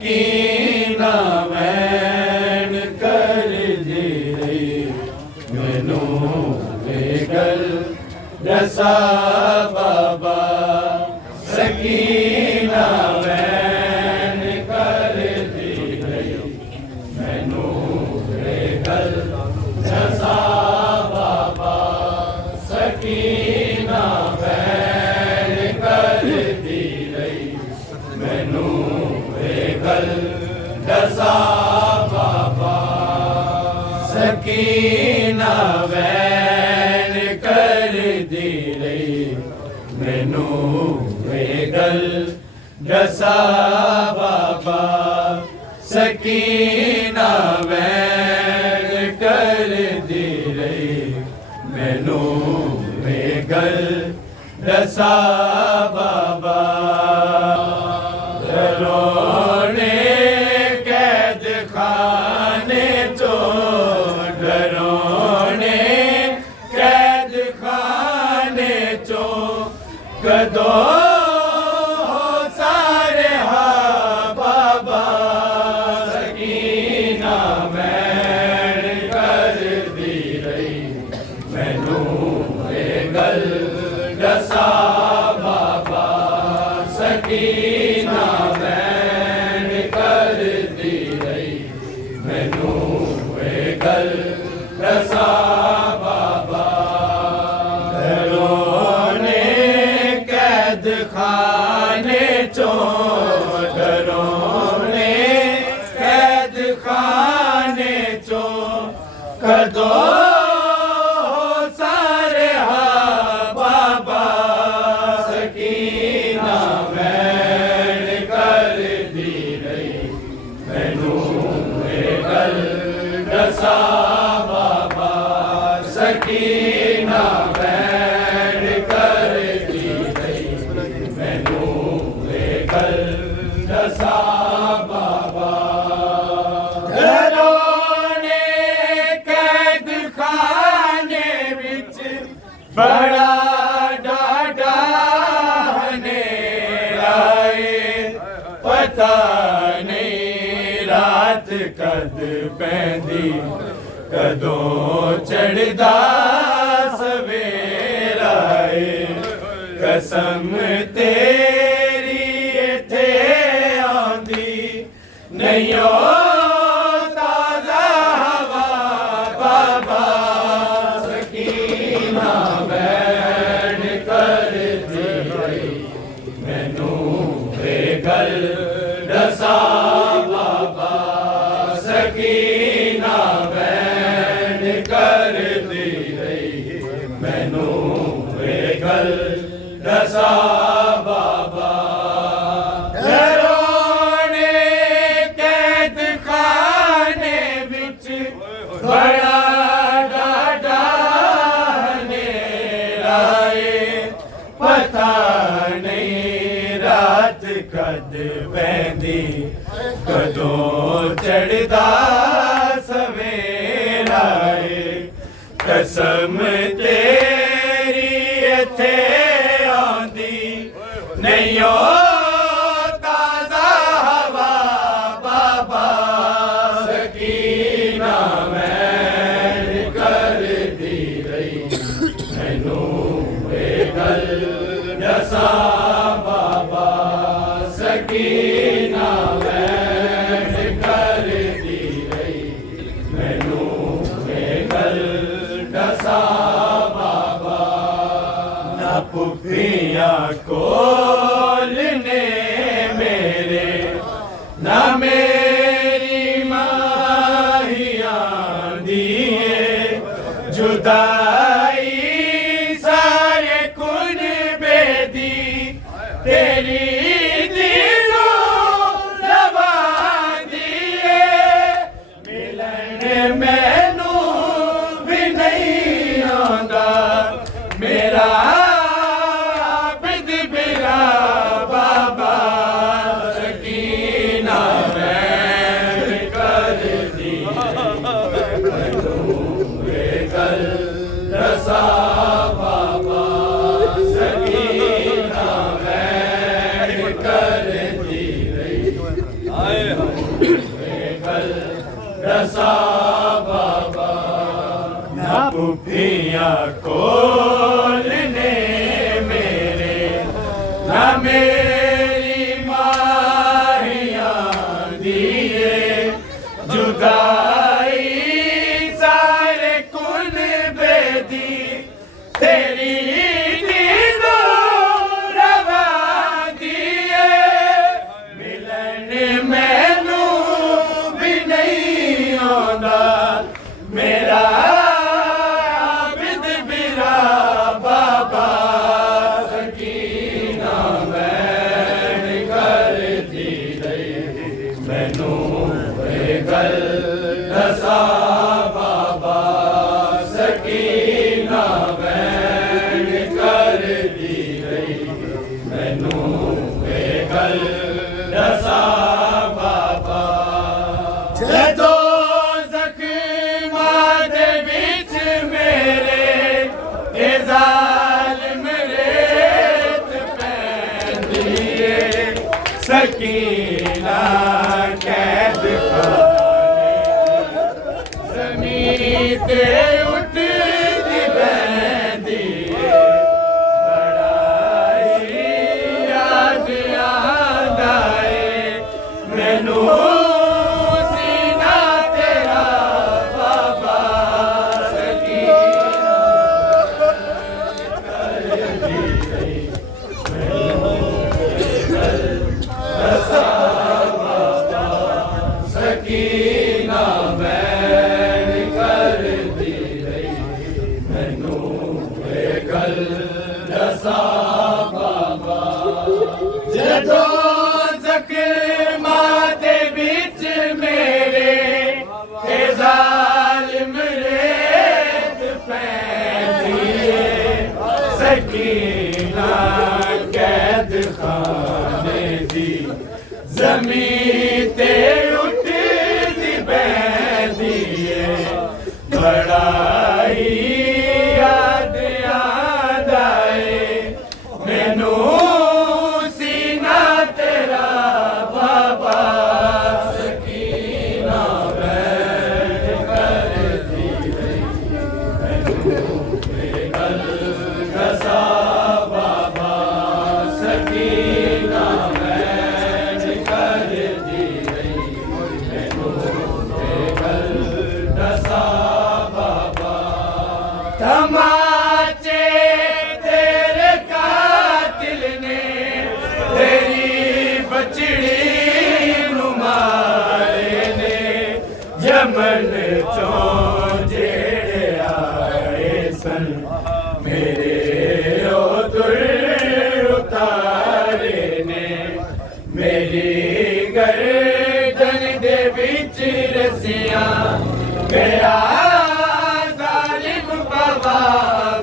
ਕੀਨਾ ਵੈਣ ਕਰ ਦੇ ਮੈਨੂੰ ਇਹ ਗੱਲ ਦਸਾ ਬਾਬਾ ਸਕੀਨਾ ਵੈਣ ਕਰ ਦੇ ਮੈਨੂੰ ਇਹ ਗੱਲ ਦਸਾ ਬਾਬਾ ਸਕੀਨਾ ਵੈਣ ਕਰ ਦੇ ਮੈਨੂੰ ਗੱਲ ਦਸਾ ਬਾਬਾ ਸਕੀਨਾ ਵੈਣ ਕਰਦੀ ਰਹੀ ਮੈਨੂੰ ਇਹ ਗੱਲ ਦਸਾ ਬਾਬਾ ਸਕੀਨਾ ਵੈਣ ਕਰਦੀ ਰਹੀ ਮੈਨੂੰ ਇਹ ਗੱਲ ਦਸਾ ਬਾਬਾ ਡਰੋਣੇ ਕੈਦ ਖਾਨੇ ਚੋਂ ਡਰੋਣੇ ਕੈਦ ਖਾਨੇ ਚੋਂ ਕਦੋਂ ਸਾਰੇ ਹਾ ਬਾਬਾ ਸਕੀਨਾ ਵੈਣ ਕਰਦੀ ਰਹੀ ਮੈਨੂੰ ਇਹ ਗੱਲ ਦਸਾ ਬਾਬਾ ਸਕੀਨਾ ਵੈਣ ਕਰਦੀ ਰਹੀ ਮੈਨੂੰ ਇਹ ਗੱਲ ਦਸਾ ਬਾਬਾ ਡਰੋਣੇ ਕੈਦ ਖਾਨੇ ਚੋਂ ਡਰੋਣੇ ਕੈਦ ਖਾਨੇ ਚੋਂ ਕਦੋਂ ਸਾਰੇ ਹਾ ਬਾਬਾ ਸਕੀਨਾ ਵੈਣ ਕਰਦੀ ਰਹੀ ਮੈਨੂੰ ਇਹ ਗੱਲ ਦਸਾ ਬਾਬਾ ਸਕੀਨਾ ਵੈਣ ਕਰਦੀ ਰਹੀ ਮੈਨੂੰ ਇਹ ਗੱਲ ਦਸਾ ਬਾਬਾ ਡਰੋਣੇ ਕੈਦ ਖਾਨੇ ਵਿੱਚ ਬੜਾ ਡਾਢਾ ਹਨੇਰਾ ਏ ਪਤਾ ਨਹੀਂ ਰਾਤ ਕਦ ਪੈਂਦੀ ਕਦੋਂ ਚੜ੍ਹਦਾ ਸਵੇਰਾ ਏ ਕਸਮ ਤੇਰੀ ਇੱਥੇ ਆਉਂਦੀ ਨਹੀਂ ਓ ਤਾਜ਼ਾ ਹਵਾ ਬਾਬਾ ਸਕੀਨਾ ਵੈਣ ਕਰਦੀ ਰਹੀ ਮੈਨੂੰ ਇਹ ਗੱਲ ਦਸਾ ਬਾਬਾ ਸਕੀਨਾ ਵੈਣ ਕਰਦੀ ਰਹੀ ਮੈਨੂੰ ਇਹ ਗੱਲ ਦਸਾ ਬਾਬਾ ਡਰੋਣੇ ਕੈਦ ਖਾਨੇ ਵਿੱਚ ਬੜਾ ਡਾਢਾ ਹਨੇਰਾ ਏ ਪਤਾ ਨਹੀਂ ਰਾਤ ਕਦ ਪੈਂਦੀ ਕਦੋਂ ਚੜ੍ਹਦਾ ਸਵੇਰਾ ਏ ਕਸਮ ਤੇਰੀ ਇੱਥੇ ਆਉਂਦੀ ਨਹੀਂ ਓ ਤਾਜ਼ਾ ਹਵਾ ਬਾਬਾ ਸਕੀਨਾ ਵੈਣ ਕਰਦੀ ਰਹੀ ਮੈਨੂੰ ਇਹ ਗੱਲ ਦਸਾ ਬਾਬਾ ਸਕੀਨਾ ਵੈਣ ਕਰਦੀ ਰਹੀ ਮੈਨੂੰ ਇਹ ਗੱਲ ਦਸਾ ਬਾਬਾ ਨਾ ਪੁੱਪੀਆਂ ਕੋਲ ਨੇ ਮੇਰੇ ਨਾ ਮੇਰੀ ਮਾਹੀਆਂ ਦੀਏ ਜੁਦਾਈ ਸਾਰੇ ਕੁਨਬੇ ਦੀ ਤੇਰੀ ਦਿਲੋਂ ਲਵਾਂਦੀ ਏ ਮਿਲਣ ਮੈਨੂੰ ਵੀ ਨਹੀਂ ਆਉਂਦਾ ਮੇਰਾ ਬਿਦ ਬਿਰਾ ਬਾਬਾ ਸਕੀਨਾ ਵੈਣ ਕਰਦੀ ਮੈਨੂੰ ਇਹ ਗੱਲ दसा बाबा ना पुफिया कोल ने मेरे ना मेरी माहिया दिए जुदाई सारे कुल बेदी तेरी मेरा बिद बिरा बाबा सकीना बैन कर दी रही मैनू गल दसा बाबा सकीना बैन कर दी रही मैनू गल दसा बाबा जदों सकीना कैद ज़मीन ते उठदी बहंदी बड़ाई याद आए मैनू सीना तेरा बाबा सकीना सकीना बैन कर दी रही मैनू गल दसा बाबा जदों ज़ख्मां दे विच मेरे ज़ालिम रेत पैंदी सकीना कैद खाने दी ज़मीन ते उठदी बहंदी बड़ाई याद आए मैनू सीना तेरा बाबा सकीना बैन कर दी रही मैनू गल दसा बाबा सकीना तमाचे तेरे कातिल ने तेरी बचड़ी नू मारे ने यमन चों जेड़े आए सन मेरे ओ दुर उतारे ने मेरी गर्दन दे विच रसियां मेरा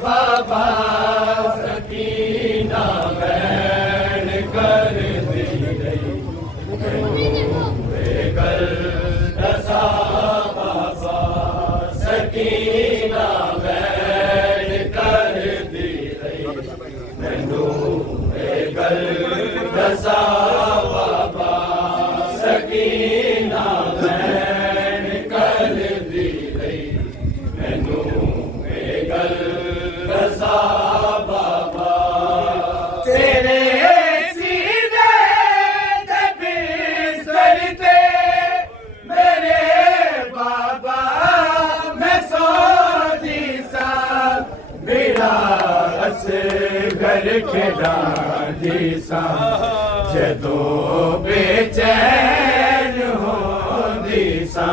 बाबा सकीना बैन कर दी रही गल दसा बाबा सकीना बैन कर दी रही मैनू गल दसा बाबा सकीना बैन कर दी रही मैनू दसा बाबा तेरे सीने दे बिस्तर ते मेरे बाबा मैं सो दी सा मेरा असगर खेड़ा दी सा जदों बेचैन होंदी सा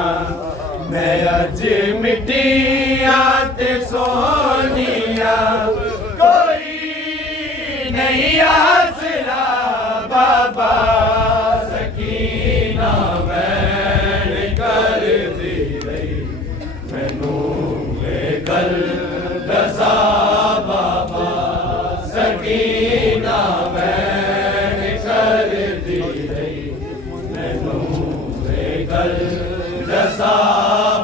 मैं अज मिट्टिया ते सोनिया कोई नहीं आसरा बाबा सकीना बैन कर दी रही मैनू गल दसा बाबा सकीना बैन कर दी रही मैनू गल दसा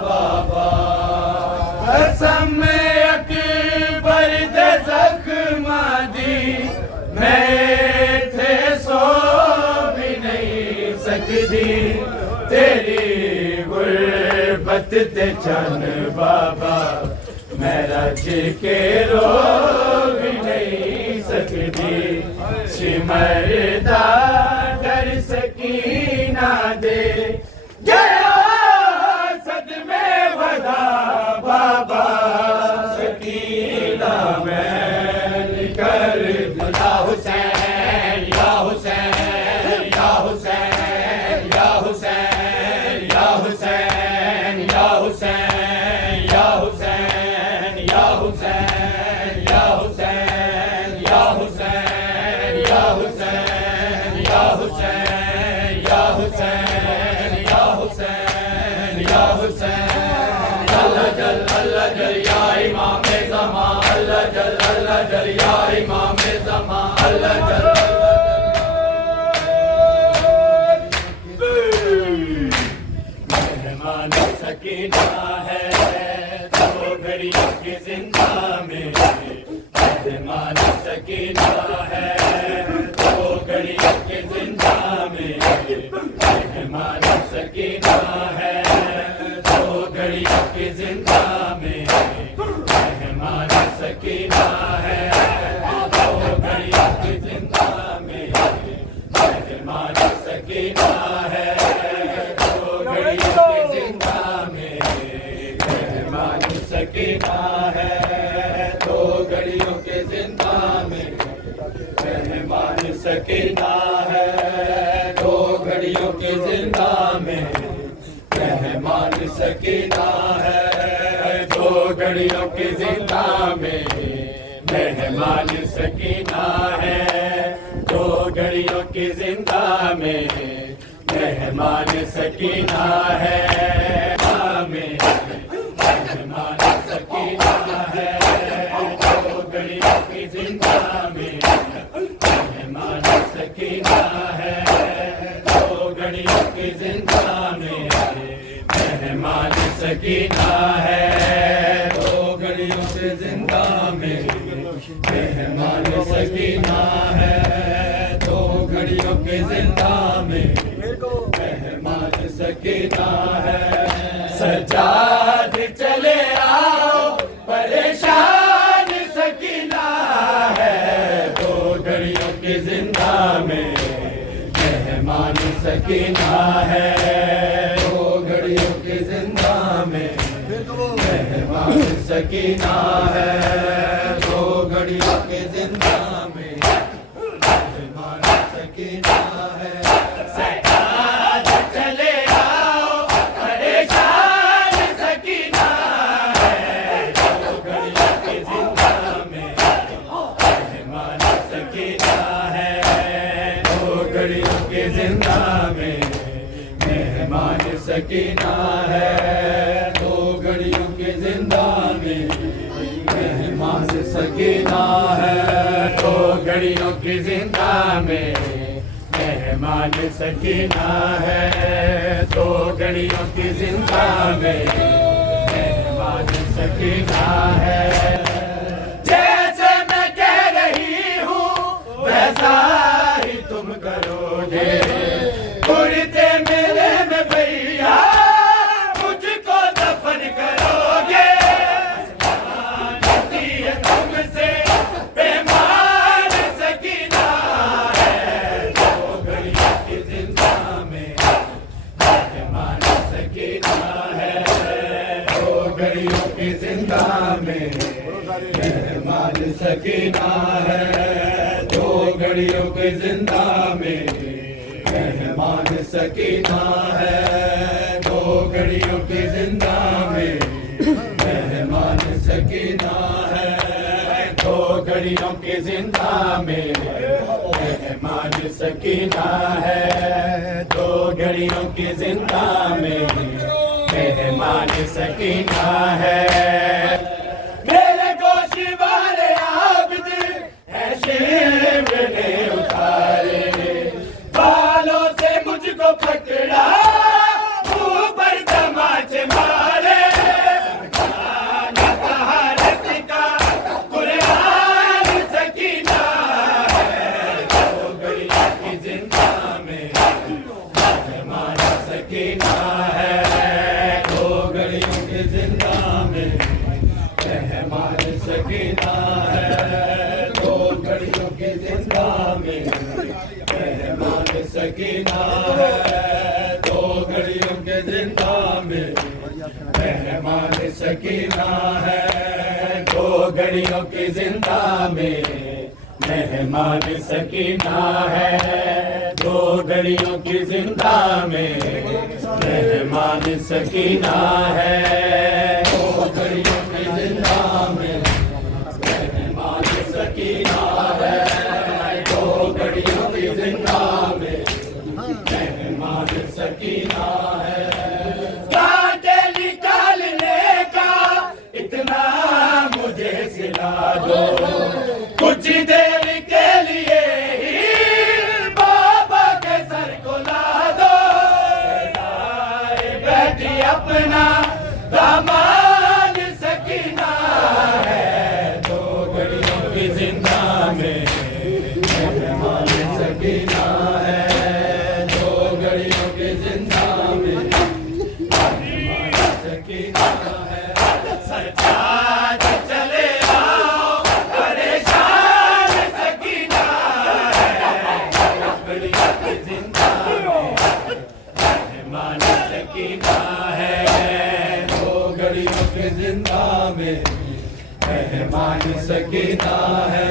बाबा कसम अकबर दे ज़ख्मां दी मैं थे सो भी नहीं सकदी तेरी गुरबत पर्वत ते चन बाबा मैं रज के रोग नहीं सकती सिमरदा डर सकी ना दे गया सदमे बदा बाबा सकीना मैं कर या हुसैन या हुसैन या हुसैन या हुसैन या हुसैन या हुसैन या हुसैन या हुसैन या हुसैन या हुसैन या हुसैन या हुसैन या हुसैन या हुसैन या हुसैन अल्लाह जल या इमाम ज़मा अल्लाह जल या इमाम ज़मा अल्लाह जल मेहमान सकीना है तो घड़ियों की जिंदा में मेहमान सकीना है तो घड़ियों की जिंदा में मेहमान सकीना है तो घड़ियों की जिंदा में मेहमान सकीना है तो घड़ियों की जिंदा में मेहमान सकीना है तो घड़ियों की जिंदा में मेहमान सकीना है तो घड़ियों के जिंदा में मेहमान सकीना है तो घड़ियों के जिंदा में मेहमान सकीना है तो घड़ियों के जिंदा में मेहमान सकीना है तो घड़ियों की जिंदा में मेहमान सकीना है मेहमान सकीना है तो घड़ियों की जिंदा में मेहमान सकीना है तो घड़ियों की जिंदा में मेहमान सकीना है तो घड़ियों के जिंदा में मेहमान सकीना है तो घड़ियों के जिंदा में मेहमान सकीना है सजाद चले आओ परेशान सकीना है तो घड़ियों के जिंदा में मेहमान सकीना है तो घड़ियों के जिंदा में मेहमान सकीना है तो घड़ियों के जिंदा में मेहमान सकीना है सजाद चले आओ परेशान सकीना है तो घड़ियों के जिंदा में मेहमान सकीना है तो घड़ियों के जिंदा में मेहमान सकीना है तो घड़ियों के जिंदा में मेहमान सकीना है तो घड़ियों की जिंदा में मेहमान सकीना है तो घड़ियों की जिंदा में मेहमान सकीना है जैसे मैं कह रही हूँ वैसा ही तुम करोगे उड़ते मेरे में भैया मुझको दफन करोगे तुमसे बेमान सकीना है तो घड़ियों की जिंदा में मेहमान सकीना है तो घड़ियों की जिंदा में मेहमान सकीना है तो घड़ियों की जिंदा में मेहमान सकीना है तो घड़ियों की जिंदा में मेहमान सकीना है तो घड़ियों की जिंदा में मेहमान सकीना है तो घड़ियों की जिंदा में मेहमान सकीना है मेरे गोश वाले आबिद ऐसे मैंने उतारे बालों से मुझको पकड़ा ऊपर तमाचे मारे कुरान सकीना है तो घड़ियों की जिंदा में मेहमान सकीना है तो मेहमान सकीना है, दो घड़ियों की जिंदा में मेहमान सकीना है, दो घड़ियों की जिंदा में मेहमान सकीना है, दो घड़ियों की जिंदा में मेहमान सकीना है, दो घड़ियों की जिंदा में मेहमान सकीना है। कांटे निकालने का इतना मुझे सिला दो, कुछ देर के लिए ही बाबा के सर को ला दो, बैठी अपना दामान सकीना है, दो घड़ियों की जिंदा में मेहमान सकीना है, दो घड़ियों की जिंदा में मेहमान सकीना है। सच्चाई चले आओ परेशान सकीना है, दो घड़ियों की जिंदा में मेहमान सकीना है, दो घड़ियों की जिंदा में मेहमान सकीना है,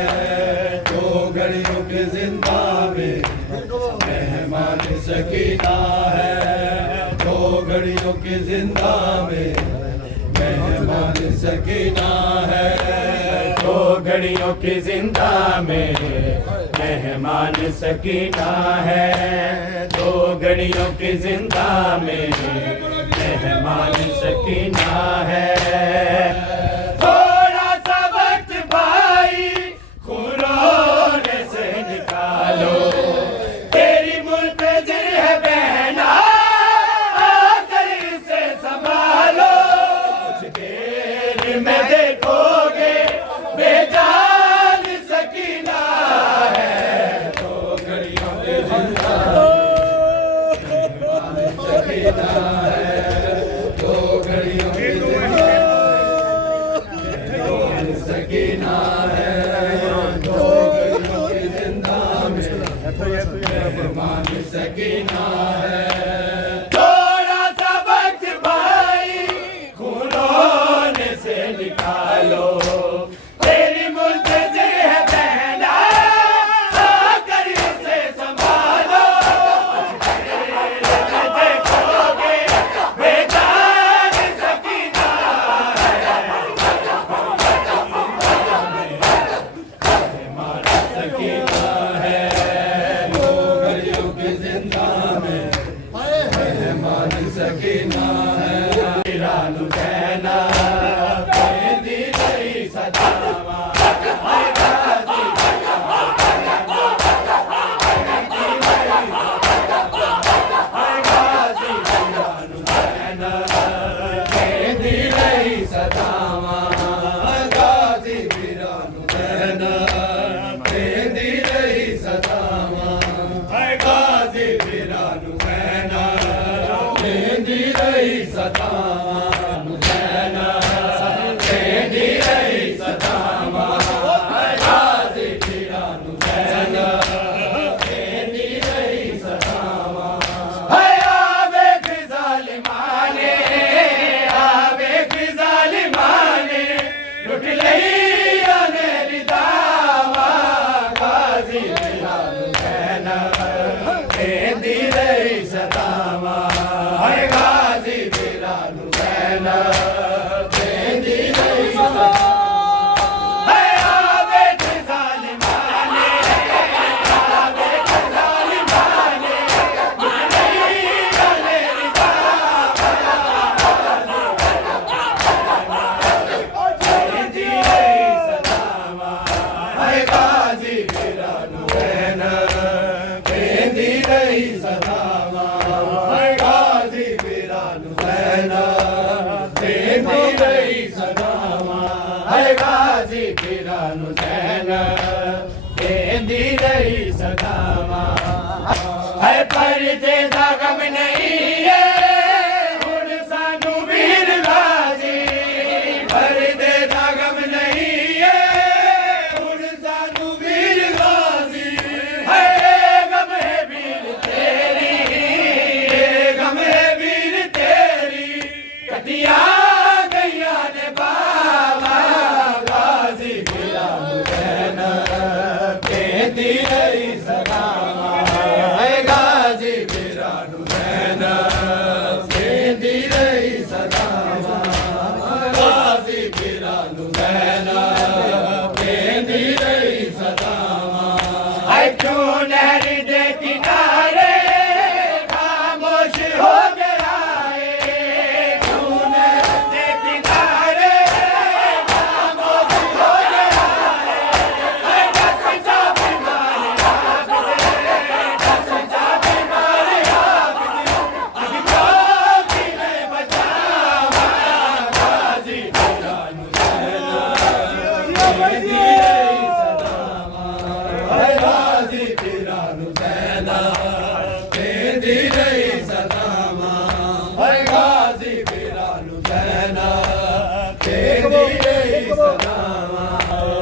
दो घड़ियों की जिंदा में मेहमान सकीना है, दो घड़ियों की जिंदा में मेहमान सकीना है, दो घड़ियों की जिंदा में मेहमान सकीना है, दो घड़ियों की जिंदा में मेहमान सकीना है। थोड़ा सा वक्त भाई खुरोने से निकालो, तेरी मुल्तजिर है बहना आकर इसे संभालो, कुछ देर में देखोगे बेजान सकीना है, दो घड़ियों की जिंदा सकीना है, दो घड़ियों की जिंदा सकीना है, दो घड़ियों की जिंदा में मेहमान सकीना है। थोड़ा सा वक्त भाई खुलोने से निकालो, तेरी मुल्तजिर है बहना आकर इसे संभालो, देखोगे बेजान सकीना है, मेहमान सकीना है, दो घड़ियों की जिंदा में मेहमान सकीना है। वीरानु कहना कहती रही सदावा, हाय गाजी हाय गाजी वीरानु कहना कहती रही सदावा, गाजी वीरानु कहना कहती रही सदावा, हाय गाजी वीरानु कहना कहती रही सदावा, कहना कहती रही सदावा, हाय गाजी वीरानु कहना कहती रही सदावा। हाय आवे ज़ालिमाने, आवे ज़ालिमाने, लुट लई मेरी दावा, गाजी वीरानु कहना कहती रही सदावा, हाय गाजी वीरानु कहना कहती रही सदावा। हाय आवे ज़ालिमाने, आवे ज़ालिमाने, लुट लई मेरी दावा, कहती रही सदावा, हाय गाजी वीरानु कहना कहती रही सदावा, हाय गाजी वीरानु कहना कहती रही सदावा, हाय गाजी वीरानु कहना कहती रही सदावा। है पर्दे दा गम नहीं है हुण सानू वीर गाजी, पर्दे दा गम नहीं है हुण सानू वीर गाजी, है गम है वीर तेरी, गम है वीर तेरी, कटिया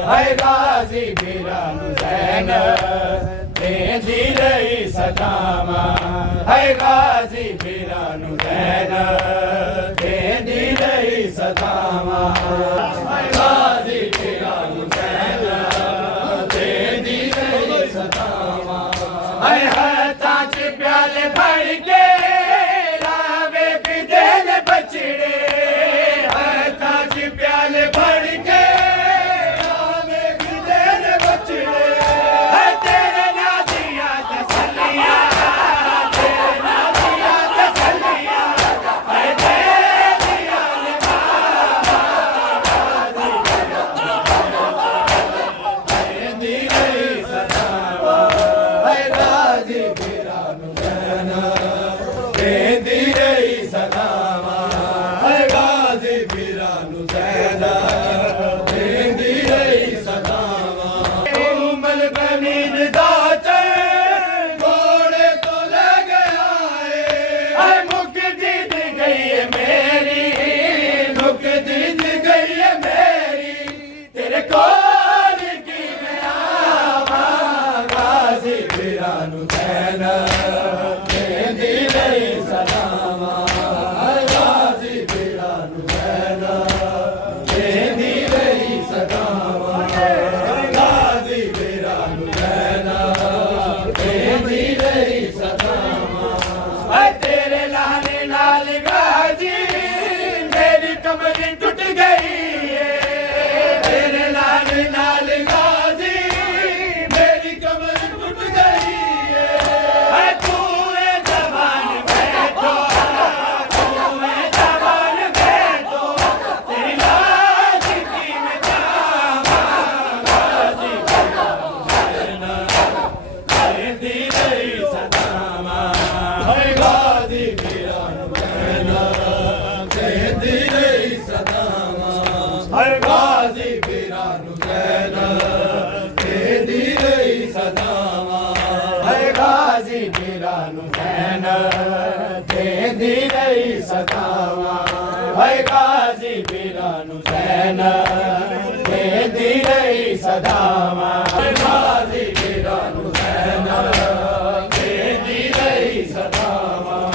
ਹਾਏ ਗਾਜ਼ੀ ਵੀਰਾਂ ਨੂੰ ਜ਼ੈਨ ਦੇਂਦੀ ਰਹੀ ਸਦਾਵਾਂ ਹਾਏ ਗਾਜ਼ੀ ਵੀਰਾਂ ਨੂੰ ਜ਼ੈਨ ਦੇਂਦੀ ਰਹੀ ਸਦਾਵਾਂ ਹਾਏ ਗਾਜ਼ੀ ਵੀਰਾਂ ਨੂੰ ਜ਼ੈਨ ਦੇਂਦੀ ਰਹੀ ਸਦਾਵਾਂ ਹਾਏ ਹੱਥਾਂ 'ਚ ਪਿਆਲੇ ਫੜ ਕੇ ਲਾਵੇ ਫਿਦੇ ਨੇ ਬਚੜੇ ਹੱਥਾਂ 'ਚ ਪਿਆਲੇ ਫੜ ਕੇ ਲਾਵੇ ਫਿਦੇ ਨੇ ਬਚੜੇ ਹੈ ਤੇਰੇ ਨਾਂ ਦੀਆਂ ਤਸੱਲੀਆਂ ਤੇਰੇ ਨਾਂ ਦੀਆਂ ਤਸੱਲੀਆਂ ਹੈ ਤੇਰੀਆਂ ਦੇਂਦੀ ਰਹੀ ਸਦਾਵਾਂ ਹਾਏ ਗਾਜ਼ੀ ਵੀਰਾਂ ਨੂੰ ਜ਼ੈਨ ਦੇਂਦੀ ਰਹੀ ਸਦਾਵਾਂ ਹਾਏ ਗਾਜ਼ੀ ਵੀਰਾਂ ਨੂੰ ਜ਼ੈਨ ਦੇਂਦੀ ਰਹੀ ਸਦਾਵਾਂ ਉਮਰ ਬਨੀਨ ਦਾ ਚੈਨ ਘੋੜੇ ਤੋਂ ਲੈ ਗਿਆ ਏ ਹਾਏ ਮੁੱਕਦੀ ਦੀ ਗਈ ਏ ਮੇਰੀ ਮੁੱਕਦੀ ਦੀ ਗਈ ਏ ਮੇਰੀ ਤੇਰੇ ਕੋਲ ਕਿਵੇਂ ਆਵਾਂ ਗਾਜ਼ੀ ਵੀਰਾਂ ਨੂੰ ਜ਼ੈਨ ਦੇਂਦੀ ਰਹੀ ਸਦਾਵਾਂ ਹਾਏ ਗਾਜ਼ੀ ਵੀਰਾਂ ਨੂੰ ਜ਼ੈਨ ਦੇਂਦੀ ਰਹੀ ਸਦਾਵਾਂ ਹਾਏ ਗਾਜ਼ੀ ਵੀਰਾਂ ਨੂੰ ਜ਼ੈਨ ਦੇਂਦੀ ਰਹੀ ਸਦਾਵਾਂ ਹਾਏ ਤੇਰੇ ਲਾਣੇ ਨਾਲ ਗਾਜ਼ੀ ਮੇਰੀ ਕਮਰ ਟੁੱਟ ਗਈ ਏ ਤੇਰੇ ਲਾਣੇ ਨਾਲ ਗਾਜ਼ੀ ਮੇਰੀ ਕਮਰ ਟੁੱਟ ਗਈ ਏ ਹਾਏ ਤੂੰ ਏ ਜਵਾਨ ਬੈਠੋ ਤੂੰ ਏ ਜਵਾਨ ਬੈਠੋ ਤੇਰੀ ਲਾਜ ਕਿਵੇਂ ਜਾਵਾਂ ਗਾਜ਼ੀ ਦੇਂਦੀ ਰਹੀ ਸਦਾਵਾਂ ਹਾਏ ਗਾਜ਼ੀ ਵੀਰਾਂ ਨੂੰ ਜ਼ੈਨ ਦੇਂਦੀ ਰਹੀ ਸਦਾਵਾਂ ਹਾਏ ਗਾਜ਼ੀ ਵੀਰਾਂ ਨੂੰ ਜ਼ੈਨ ਦੇਂਦੀ ਰਹੀ ਸਦਾਵਾਂ ਹਾਏ ਗਾਜ਼ੀ ਵੀਰਾਂ ਨੂੰ ਜ਼ੈਨ ਦੇਂਦੀ ਰਹੀ ਸਦਾਵਾਂ ਹਾਏ ਗਾਜ਼ੀ ਵੀਰਾਂ ਨੂੰ ਜ਼ੈਨ ਦੇਂਦੀ ਰਹੀ ਸਦਾਵਾਂ ਹਾਏ ਗਾਜ਼ੀ ਵੀਰਾਂ ਨੂੰ ਜ਼ੈਨ ਦੇਂਦੀ ਰਹੀ ਸਦਾਵਾਂ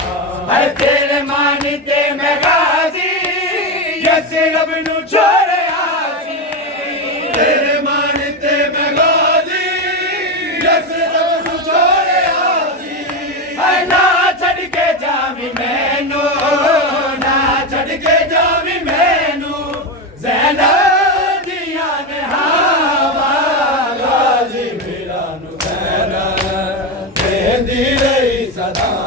ਹਾਏ ਤੇਰੇ ਮਾਨ ਤੇ ਮੈਂ ਗਾਜ਼ੀ ਯਸ ਰੱਬ ਨੂੰ ਛੋੜਿਆ ਸੀ ਤੇਰੇ ਮਾਨ ਤੇ ਮੈਂ ਗਾਜ਼ੀ ਯਸ ਰੱਬ ਨੂੰ ਛੋੜਿਆ ਸੀ ਹਾਏ ਨਾ ਛੱਡ ਕੇ ਜਾਵੀਂ ਮੈਨੂੰ ਨਾ ਛੱਡ ਕੇ ਜਾਵੀਂ ਮੈਨੂੰ ਜ਼ੈਨਬ ਦੀਆਂ ਨਿਹਾਵਾਂ ਗਾਜ਼ੀ ਵੀਰਾਂ ਨੂੰ ਜ਼ੈਨ ਦੇਂਦੀ ਰਹੀ ਸਦਾ